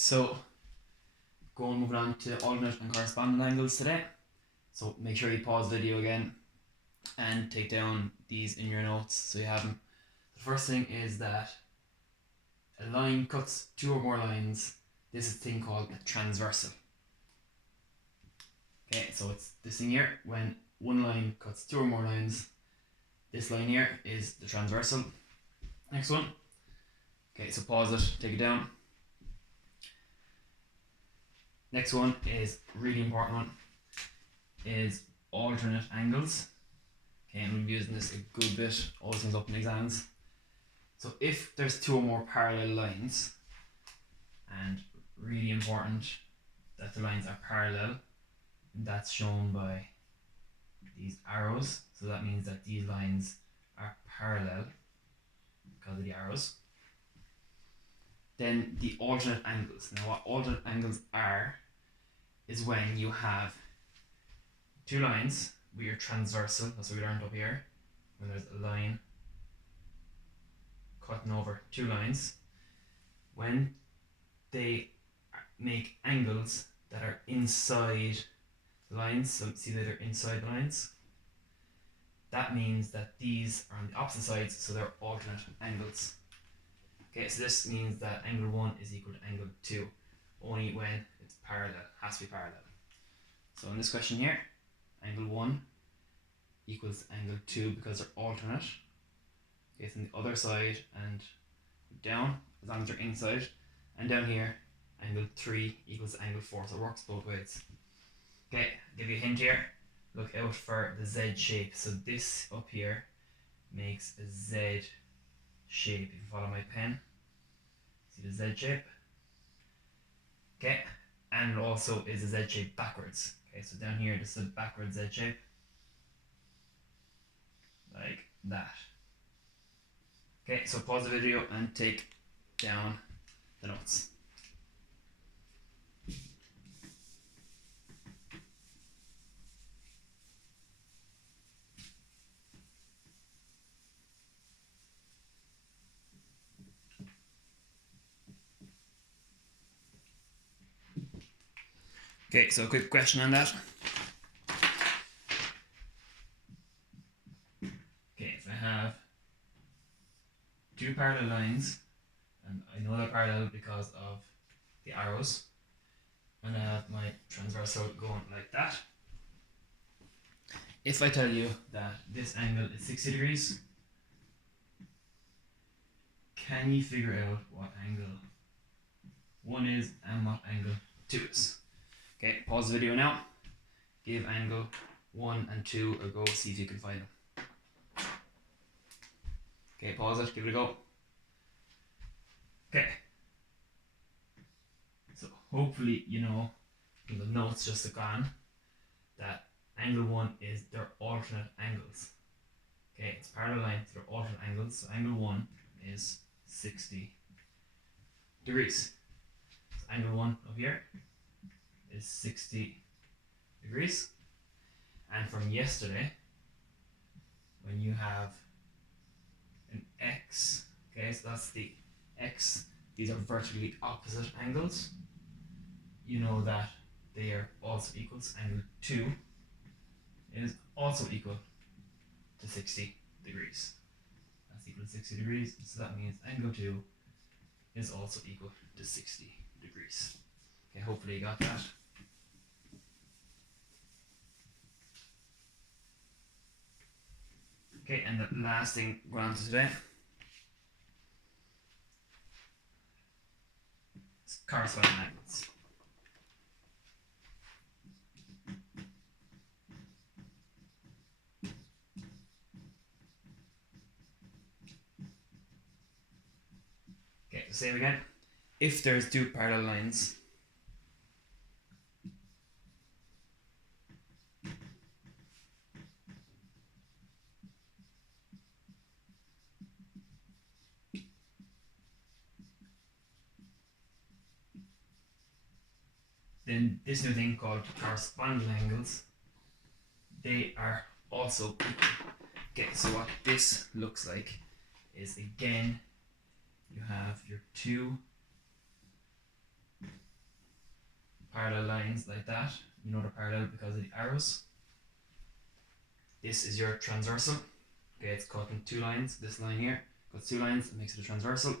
So, moving on to alternate and corresponding angles today. So make sure you pause the video again and take down these in your notes so you have them. The first thing is that a line cuts two or more lines. This is a thing called a transversal. Okay, so it's this thing here, when one line cuts two or more lines. This line here is the transversal. Next one. Okay, so pause it, take it down. Next one is really important one, is alternate angles. Okay, and we'll be using this a good bit, always comes up in exams. So if there's two or more parallel lines, and really important that the lines are parallel, and that's shown by these arrows. So that means that these lines are parallel because of the arrows. Then the alternate angles. Now what alternate angles are is when you have two lines where you're transversal, that's what we learned up here, when there's a line cutting over two lines, when they make angles that are inside the lines, so see that they're inside the lines, that means that these are on the opposite sides, so they're alternate angles. Okay, so this means that angle 1 is equal to angle 2, only when it's parallel, has to be parallel. So in this question here, angle 1 equals angle 2 because they're alternate. Okay, it's on the other side and down, as long as they're inside. And down here, angle 3 equals angle 4, so it works both ways. Okay, I'll give you a hint here. Look out for the Z shape. So this up here makes a Z shape. If you follow my pen, see the Z shape? Okay, and it also is a Z shape backwards. Okay, so down here, this is a backwards Z shape. Like that. Okay, so pause the video and take down the notes. Okay, so a quick question on that. Okay, if I have two parallel lines, and I know they're parallel because of the arrows, and I have my transversal going like that. If I tell you that this angle is 60 degrees, can you figure out what angle 1 is and what angle 2 is? Okay, pause the video now. Give angle 1 and 2 a go, see if you can find them. Okay, pause it, give it a go. Okay. So hopefully you know from the notes just gone that angle 1 is their alternate angles. Okay, it's parallel lines, they're alternate angles. So angle 1 is 60 degrees. So angle 1 up here is 60 degrees. And from yesterday, when you have an X, okay, so that's the X, these are vertically opposite angles, you know that they are also equals. Angle 2 is also equal to 60 degrees. That's equal to 60 degrees, so that means angle 2 is also equal to 60 degrees. Okay, hopefully you got that. Okay, and the last thing we're on to today is corresponding angles. Okay, so same again. If there's two parallel lines, then this new thing called corresponding angles, they are also equal. Okay, so what this looks like is, again, you have your two parallel lines like that. You know they're parallel because of the arrows. This is your transversal. Okay, it's cut in 2 lines. This line here cuts 2 lines and makes it a transversal.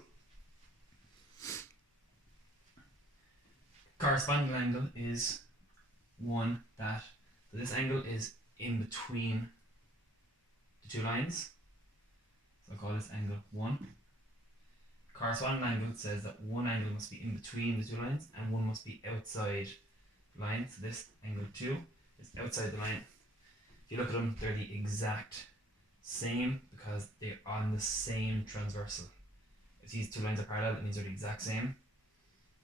Corresponding angle is one that, so this angle is in between the 2 lines. So I'll call this angle 1. Corresponding angle says that one angle must be in between the 2 lines and one must be outside the line. So this angle 2 is outside the line. If you look at them, they're the exact same because they're on the same transversal. If these 2 lines are parallel, it means they're the exact same.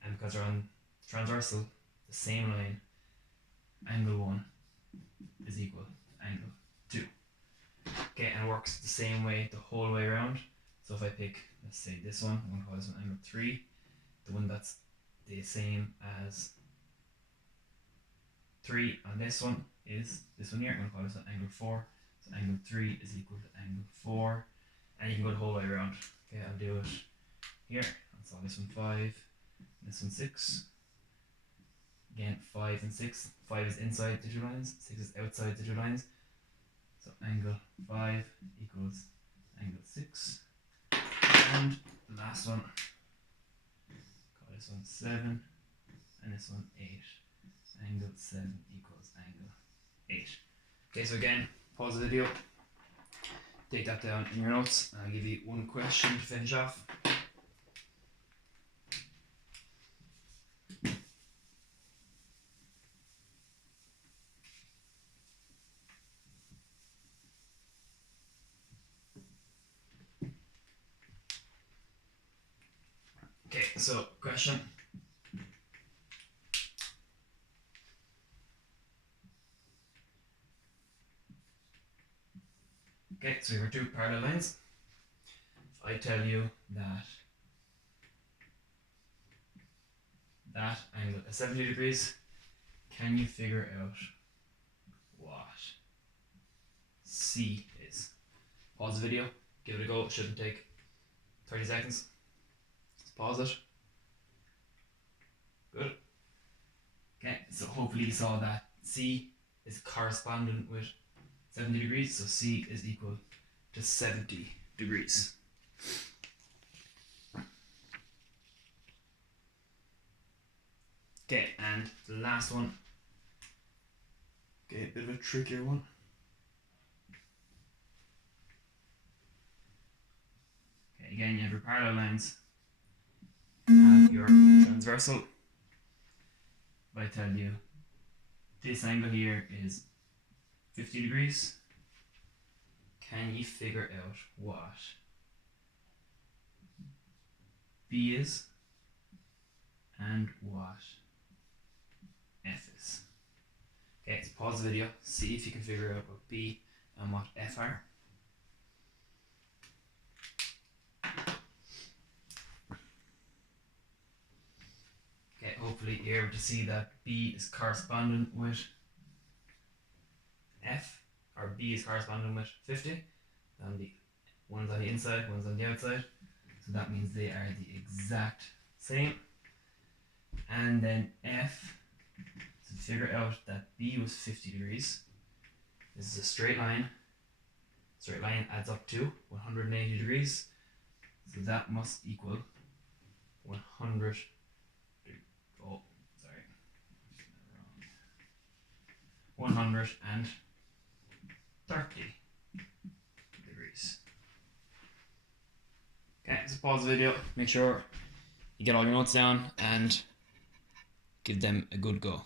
And because they're on transversal, the same line, angle 1 is equal to angle 2. Okay, and it works the same way the whole way around. So if I pick, let's say this one, I'm going to call this one angle 3, the one that's the same as 3 on this one is this one here. I'm going to call this one angle 4. So angle 3 is equal to angle 4. And you can go the whole way around. Okay, I'll do it here. I'll call this one 5, this one 6. Again, 5 and 6. 5 is inside the 2 lines, 6 is outside the 2 lines. So angle 5 equals angle 6. And the last one, call this one 7, and this one 8. Angle 7 equals angle 8. Okay, so again, pause the video, take that down in your notes, and I'll give you one question to finish off. Okay, so question. Okay, so we have 2 parallel lines. If I tell you that that angle is 70 degrees, can you figure out what C is? Pause the video, give it a go. It shouldn't take 30 seconds. Let's pause it. Good. Okay, so hopefully you saw that C is corresponding with 70 degrees, so C is equal to 70 degrees. Okay, and the last one. Okay, a bit of a trickier one. Okay, again, you have your parallel lines, have your transversal. If I tell you this angle here is 50 degrees, can you figure out what B is and what F is? Okay, let's pause the video, see if you can figure out what B and what F are. Okay, hopefully you're able to see that B is corresponding with F, or B is corresponding with 50, and the one's on the inside, one's on the outside, so that means they are the exact same. And then F, to figure out that B was 50 degrees, this is a straight line. Straight line adds up to 180 degrees, so that must equal 100. Oh, sorry, 130 degrees. Okay, so pause the video, make sure you get all your notes down and give them a good go.